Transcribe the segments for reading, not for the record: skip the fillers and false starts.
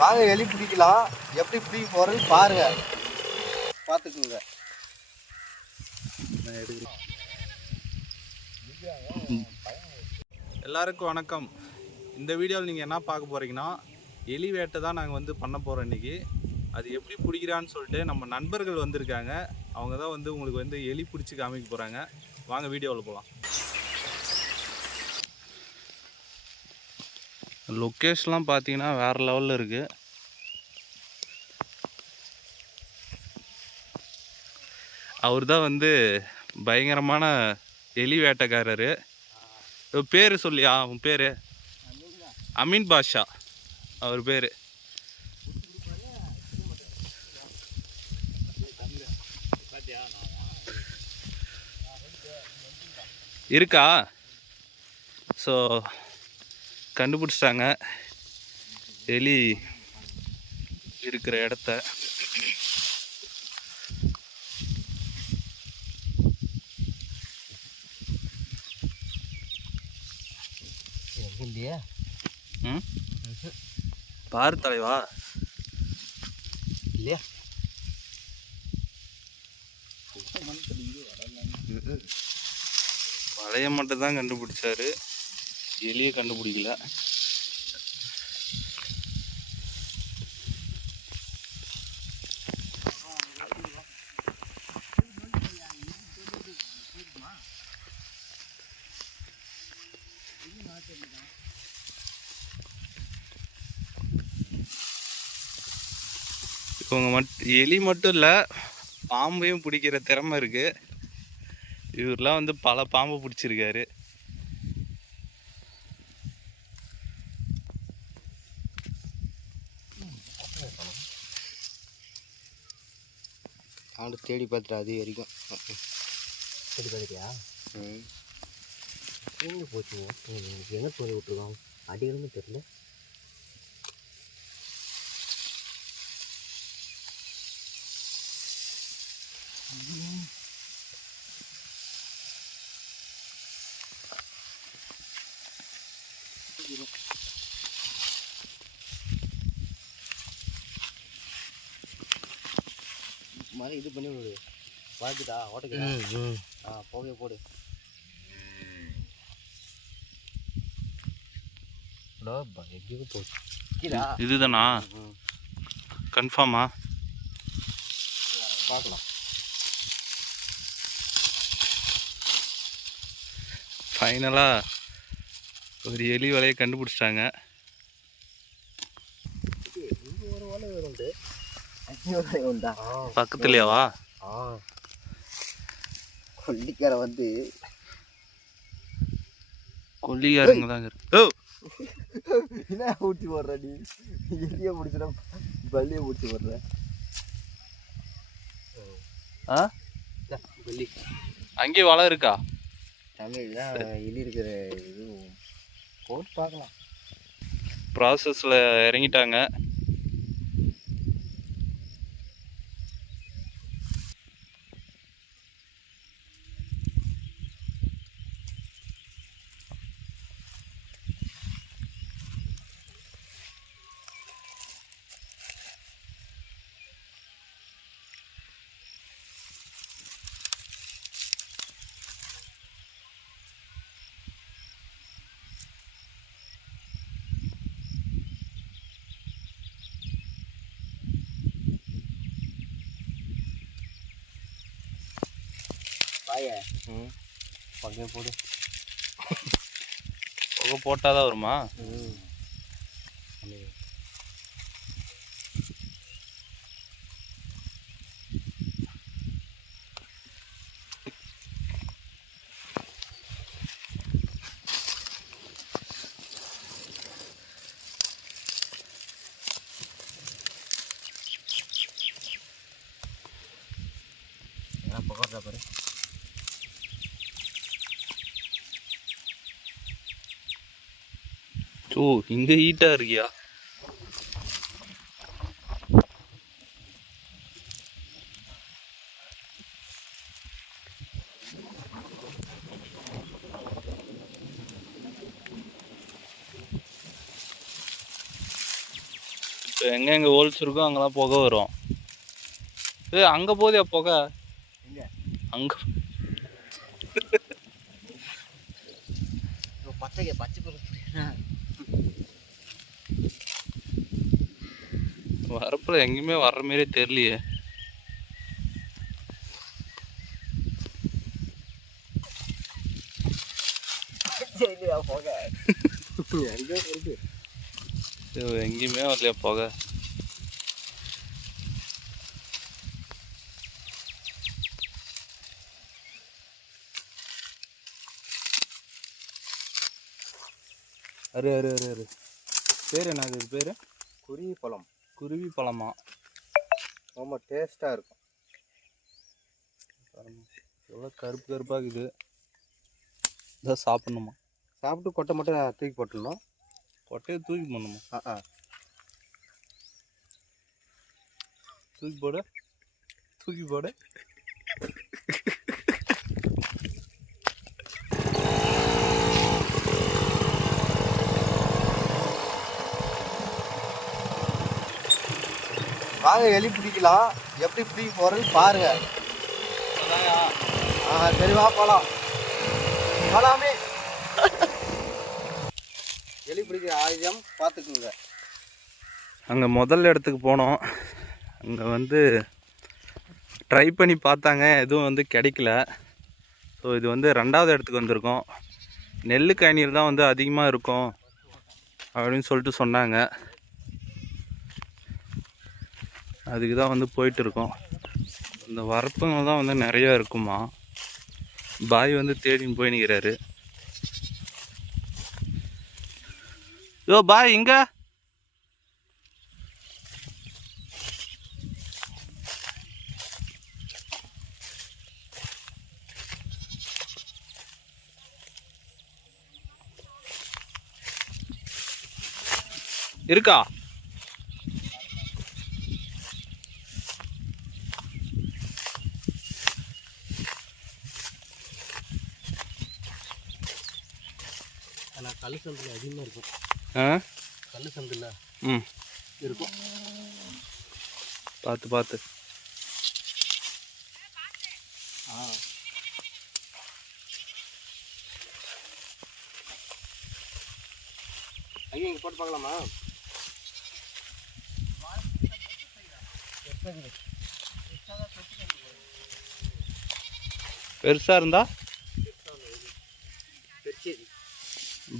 வாங்க எலி பிடிக்கலாம். எப்படி பிடிக்க போகிறது பாருங்க, பார்த்துக்குங்க. எல்லாருக்கும் வணக்கம். இந்த வீடியோவில் நீங்கள் என்ன பார்க்க போகிறீங்கன்னா, எலி வேட்டை தான் நாங்கள் வந்து பண்ண போகிறோம் இன்றைக்கி. அது எப்படி பிடிக்கிறான்னு சொல்லிட்டு நம்ம நண்பர்கள் வந்திருக்காங்க. அவங்க தான் வந்து உங்களுக்கு வந்து எலி பிடிச்சி காமிக்க போகிறாங்க. வாங்க வீடியோவில் போகலாம். லொக்கேஷன்லாம் பார்த்தீங்கன்னா வேறு லெவலில் இருக்குது. அவர் தான் வந்து பயங்கரமான எலி வேட்டைக்காரரு. பேர் சொல்லியா? உன் பேர் அமீன் பாஷா அவர் பேர். இருக்கா? ஸோ கண்டுபிடிச்சிட்டாங்க எலி இருக்கிற இடத்த. இல்லையா? பாரு தலைவா. இல்லையா? வளைய மட்டும் தான் கண்டுபிடிச்சாரு, எலியை கண்டுபிடிக்கல. இவங்க எலி மட்டும் இல்லை, பாம்பையும் பிடிக்கிற திறமை இருக்கு. இவரெலாம் வந்து பல பாம்பு பிடிச்சிருக்காரு. ஆண்டு தேடி பார்த்துட்டு அது வரைக்கும் தேடி பார்த்துட்டியா? எங்கே போச்சுங்க? எங்கே தோண்டி விட்டுருக்கோம்? அடிகளுமே தெரியல. மாதிரி இது பண்ணி விடு. வாழ்த்துட்டா ஓட்டுக்குதா? போகவே போடு. எங்கேயும் போச்சு. இதுதானா? கன்ஃபார்மா? பார்க்கலாம். ஃபைனலாக ஒரு எலி வலையை கண்டுபிடிச்சிட்டாங்க. ஒரு வலை உண்டு, உண்டா பக்கத்துலையாவா? கொல்லிக்கார வந்து கொல்லிக்காரங்க தாங்க. ஓ என்ன ஊற்றி போடுற நீ? எலியை பிடிச்சிட பள்ளியை பிடிச்சி போடுற. பள்ளி அங்கேயே வலை இருக்கா? தமிழ் தான் எலி இருக்கிற இது போட்டு பார்க்கலாம். ப்ராசஸில் இறங்கிட்டாங்க. பாய பங்கே போடு. புகை போட்டால் தான் வருமா? புகை பாரு. ஓ, இங்கே ஹீட்டாக இருக்கியா? எங்கே ஹோல்ஸ் இருக்கோ அங்கெல்லாம் புகை வரும். அங்கே போதியா புகை? எங்கே அங்கே பச்சை வரப்புல எங்கேயுமே வர்ற மாதிரியே தெரியலையே. எங்கேயுமே வரலையா புகை? அரு அரு அரு அரு பேர் என்ன இது பேர்? குருவி பழம். குருவி பழமா? ரொம்ப டேஸ்ட்டாக இருக்கும். எவ்வளோ கருப்பு கருப்பாக இருக்குது. இதான் சாப்பிட்ணுமா? சாப்பிட்டு கொட்டை மட்டும் தூக்கி போட்டுடணும். கொட்டையை தூக்கி போடணுமா? தூக்கி போட தூக்கி போட. வாங்க எலி பிடிக்கலாம். எப்படி பிடிக்க போகிறது பாருங்க. சரிவா போகலாம். போகலாமே. எலி பிடிக்கிற ஆயுதம் பார்த்துக்குங்க. அங்கே முதல் இடத்துக்கு போனோம். அங்கே வந்து ட்ரை பண்ணி பார்த்தாங்க, எதுவும் வந்து கிடைக்கல. ஸோ இது வந்து 2வது இடத்துக்கு வந்திருக்கோம். நெல் கயனியில் தான் வந்து அதிகமாக இருக்கும் அப்படின்னு சொல்லிட்டு சொன்னாங்க. அதுக்கு தான் வந்து போயிட்டுருக்கோம். இந்த வரப்புங்க தான் வந்து நிறையா இருக்குமா. பாய் வந்து தேடின்னு போய் நிற்கிறாரு. யோ பாய் இங்க இருக்கா? ஆனால் கல் சந்தில் அதிகமாக இருக்கும். கல் சந்தில் இருக்கும். பார்த்து பார்த்து. ஐயோ இங்கே போட்டு பார்க்கலாமா? பெருசாக இருந்தா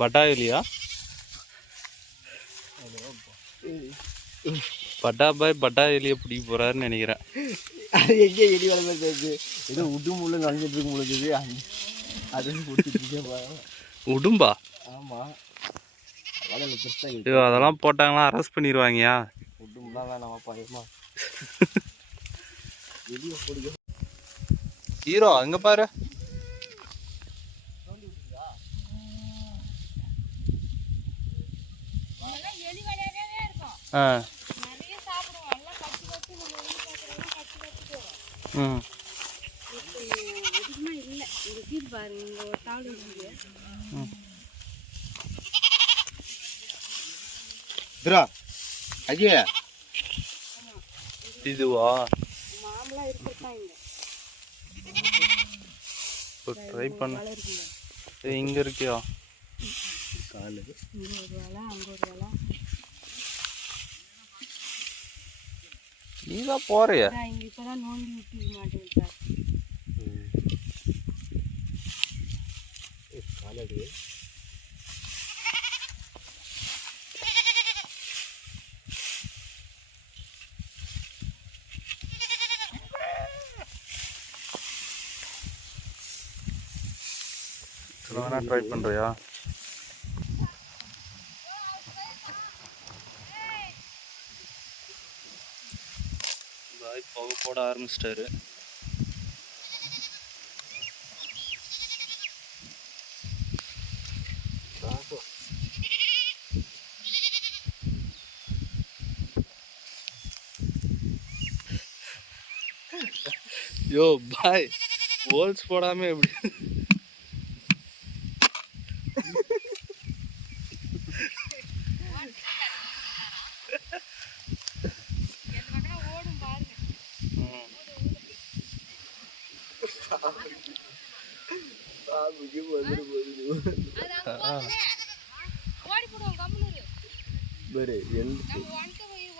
பட்டா எலியா? பட்டா பாய் பட்டா எலியை பிடிக்க போறாருன்னு நினைக்கிறேன். அது எங்கே எலி வளர்ந்து ஏதோ உடும்புள்ள நனைஞ்சிட்டு இருக்கு முழுக்குது. அது பிடிச்சிட்டு உடும்பா? ஆமாம். அதெல்லாம் போட்டாங்களா அரெஸ்ட் பண்ணிடுவாங்கயா. உடும்புலாம் வேணாம் பயமா. எலியை பிடிக்க. ஹீரோ அங்கே பாரு. இதுவா ட்ரை பண்ண. இங்க இருக்கியா? நீதான் போறிய. ட்ரை பண்றியா? பாய் புகை போட ஆரம்பிச்சிட்டாரு. யோ பாய் ஹோல்ஸ் போடாம எப்படி? பாம்புக்கு வந்துட்டு போகுது ஓடி போடுவோம் கம்முனு பாரு நம்ம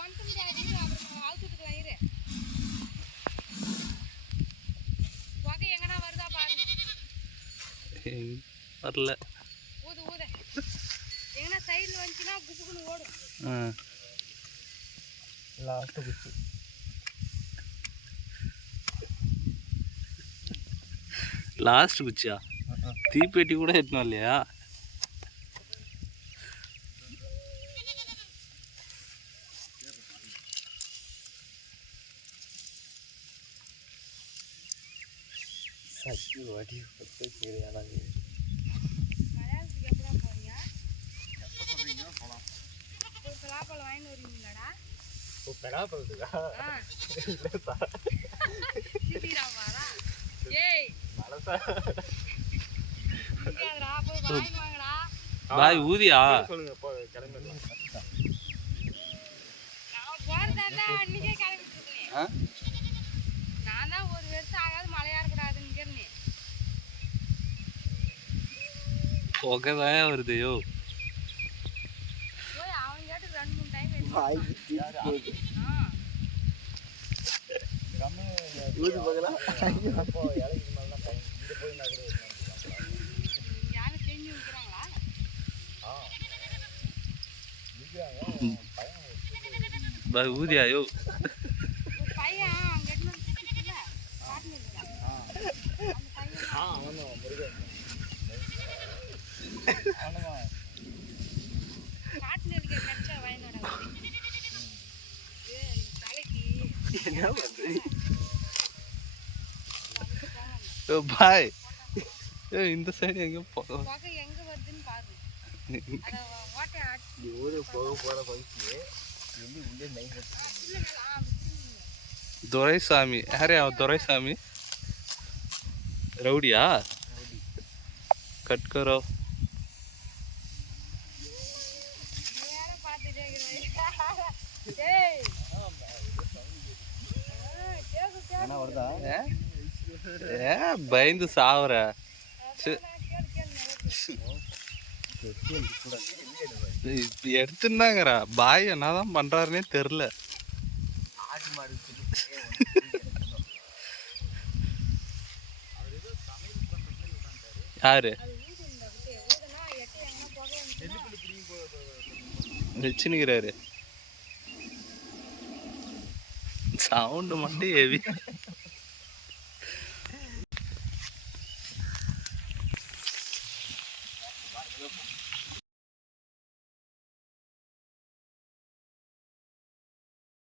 ஒன்ட்டு முடியாது அப்புறம் அவுத்துட்டுக்கலாம் இரு புகை எங்கன்னா வருதா பாருங்க வரல ஊது எங்கன்னா சைடில் வந்துச்சுன்னா குப்புக்குன்னு ஓடும் லாஸ்ட்டு குச்சி லாஸ்ட் குச்சியா தீப்பெட்டி கூட எத்தணும் இல்லையா சக்தி வாடி பத்து சரியானது மலையாளத்துக்கு எப்படா போறீங்க எப்போ சொல்கிறீங்கன்னா போகலாம் ஒரு பலாப்பழம் வாங்கிட்டு வருவீங்களாடா இப்போ பெடாப்பழத்துக்கா சித்திராமாடா ஏய் மனசா இங்கேடா போய் வாங்கிட்டு வாங்கடா பாய் ஊதியா சொல்லுங்க இப்போ கிளம்பிடலாம் நான் போகிறதா அன்றைக்கே கிளம்பிட்டு இருக்கேன் நான் தான் ஒரு வருஷம் ஆகாது மழையா இருக்கக்கூடாதுன்னு புகை தான் வருதையோ போய் அவன் கேட்டு 2-3 டைம் ஊதி பார்க்கலாம் அப்போ இலைக்கு மேலே தான் டைம் இங்கே போய் நான் யாரும் செஞ்சு விற்கிறாங்களா பாய் ஊதியாயோ ஒரு பையன் அங்கே எட்டு சுற்றிச்சுல காட்டுல இருக்கான் அந்த பையன் அவனும் முருகன் காட்டுல இருக்க கச்சா வயனோட தலைக்கு என்ன பண்ணுறது பாய் இந்த சைடு எங்க போக புகை எங்க வருதுன்னு பாருங்க அதை ஓட்டை இந்த ஊர் போக போகிற பகுதிக்கு வெளியே உள்ளே நைட் துரைசாமி யாரே அவன் துரைசாமி ரவுடியா கட்கரோ வேற பார்த்துட்டே இருக்கிறேன் டேய் என்ன வருதா ஏ பயந்து சாவற எடுத்துனாங்கறா பாய் என்னதான் பண்றாருன்னே தெரியல ஆட்டு மாடு யாரு வச்சுனுக்கிறாரு சவுண்டு மட்டும் ஹெவி